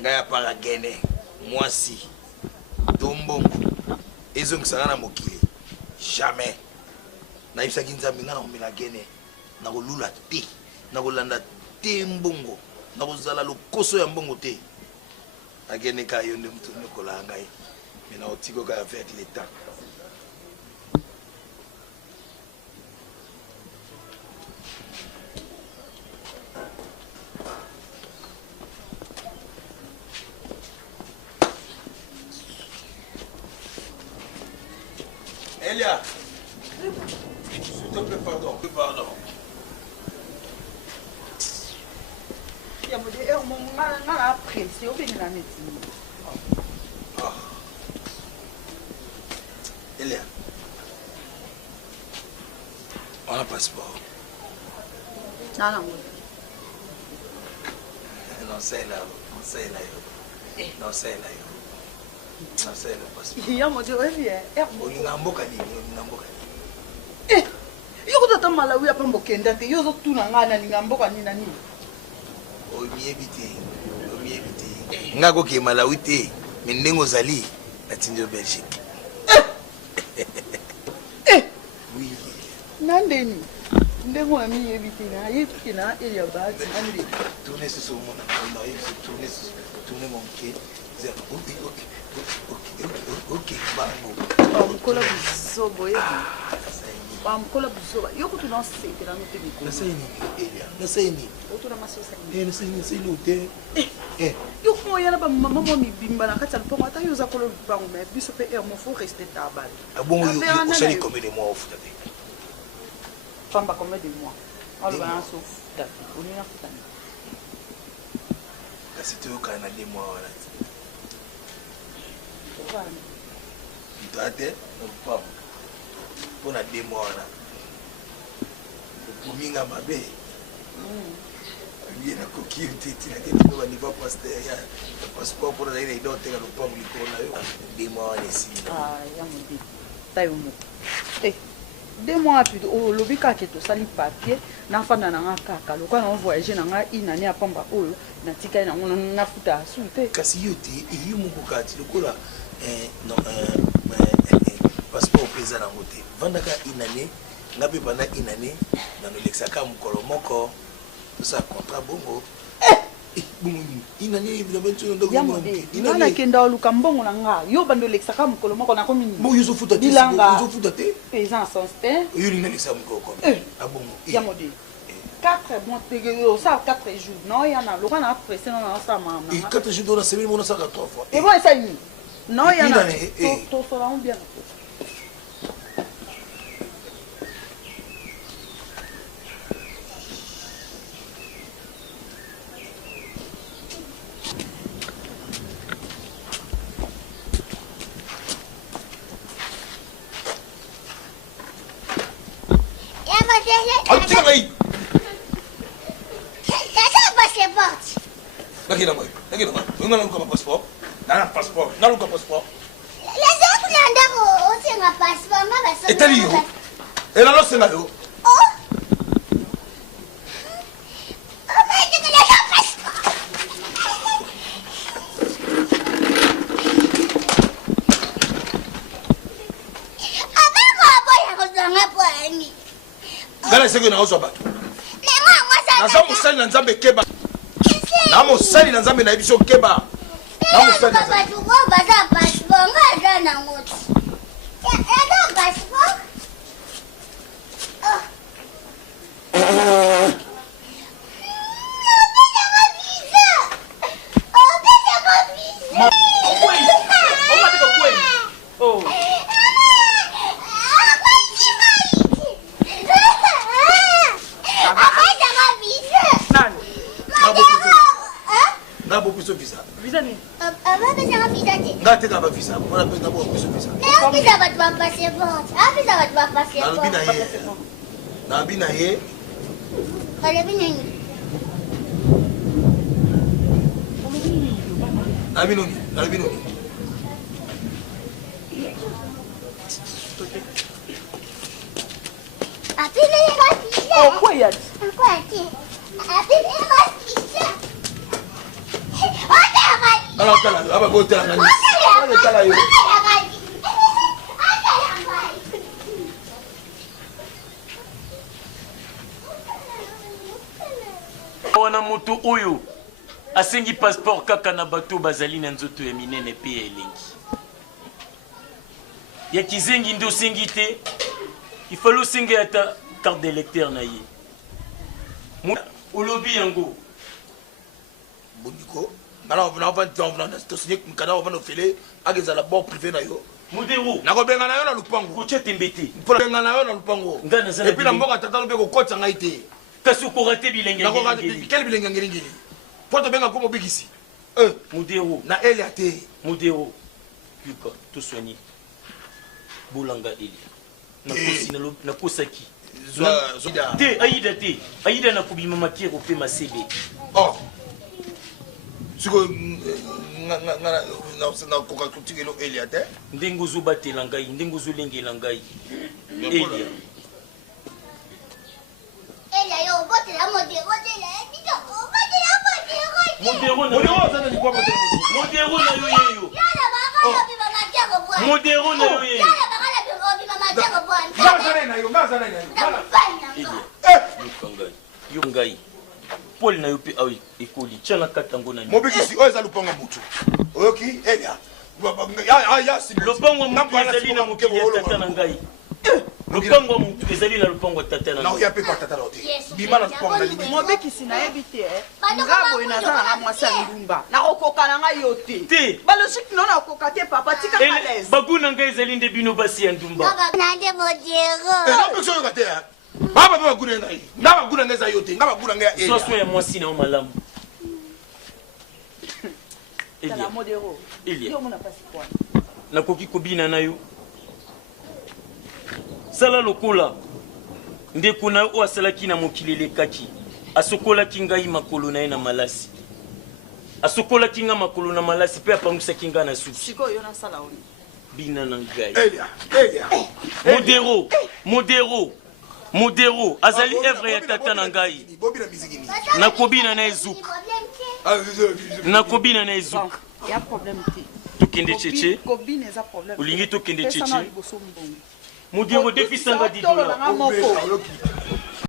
ngaya para gene mwasi tombongo ezong sangana mokili jamais na ibisa kinzambe ngana komela gene na kolula te na kolanda te mbongo na kozala lokoso ya mbongo te agene ka yo nde mutu nokola ngai mais na otiko ka avec le temps Elia, s'il te plaît, pardon. Il y a mon après, c'est au bien la médecine. Elia, on a un passeport. Non. Non, c'est là. Non, c'est là. Il y a mon Dieu, on yo kutata malawi apa mbokenda te yo zotuna ngana ningamboka nina nini omiyebite ngako ke malawi te mendengo zali natinjo Belgique oui nandeni ndengo amiyebite na yepike na Elia bati ande tourner ce moment on arrive tourner mon pied ok bango mkola bisobo Bamkola busoba yo kutu na sete na note biko na sayini Elia na sayini oto na masosa na sayini ute yo ko yana ba mama mo mi bimba na kati alpo ata yo za kolo bango me biso pe mo faut rester tabal bon yo sali combien de mois au foot avec famba combien de mois alors ba so foot on ina foot la c'était au Canada 2 mois wala Itoate pas pour la 2 mois là pour minga mabe bien na coquille tete na keto ba niveau passeport pour la ile dote ka lupa muliko na yo 2 mois les 6 ya mbi tayo mo 2 mois plus o lobika keto sali papier na fanda na ngaka loka na voyager na nga inani apamba oyo na tika na ngona na futa sute kasi yote iyi mukukati lokola passeport pesa na ngote vandaka inane ngape bana inane na nolexaka mukolo moko ça contrat bongo bongo inane évidemment tu ndo bongo inane kenda oluka mbongo na nga yo bando lexaka mukolo moko na komi bo yo futa te yo futa te pesa sans te yo ni lexa mukolo ko bongo ya modi 4 mois ça 4 jours non yana loka na pressé non na ça mama 4 jours dans la semaine mon ça 3 fois et bon ça ni non yana to sera bien passeport. Et là, c'est là. C'est que nous sommes pas. Nous sommes sali na nzambe keba. Na mo sali na nzambe na biso keba. Na mo sali. Papa tu vois baza passeport nga na ngoti. Ya passeport. wana moto oyo asengi passeport kaka na bato bazali na nzoto ya minene pe ya elengi ya kizengi nde osengi te ifali osengi ata carte d'électeur na ye olobi yango boniko akezala bord privé na yo modero nakobenga na yo na lupango kotia tembe te benga na yo na lupango epuis na mboka tata mpe kokotisa ngai te kasi okora te bilenge kele bilenge ngelingeli po tobenga ko mobikisi modero na elia te modero yuka tosoigné bolanga elia nakosaki te aida te aida nakobima makero mpe masebe sikoyo nakoka kotikelo elia te ndenge ozobatela ngai ndenge ozolengela ngai elia modero na yo yeyo modero na yo yeyo yo ngai pole na yo mpe awa ekoli tia na kati yango na mobikisi oyo eza lupango mutu oyoki elia lopango mutu ezali na mokili ya tata na ngai lopango mutu ezali na lopango ya tata na ngai naoya mpe pa tata nao te bima na lupango na limi mobekisi nayebi te nga boye naza na nga mwasi ya ndumba nakokoka na ngai yo te balosiki no nakoka te papa tika malaise bagu na ngai ezali nde bino basi ya ndumba napekisi oyoka te baba mpe baguna ngai nga baguna ngai eza yo te nga baguna ngai ya elia soso ya mwasi na yo malamu elia nakoki kobina na yo sala lokola ndeko na yo oyo asalaki na mokili elekaki asokolaki ngai makolo na ye na malasi asokolaki nga makolo na malasi mpe apangisaki ngai na suki bina na ngai modero azali evre ya tata na ngai nakobina na ezuka nakobina na ezuka tokende cheche olingi tokende cheche modero defisanga $10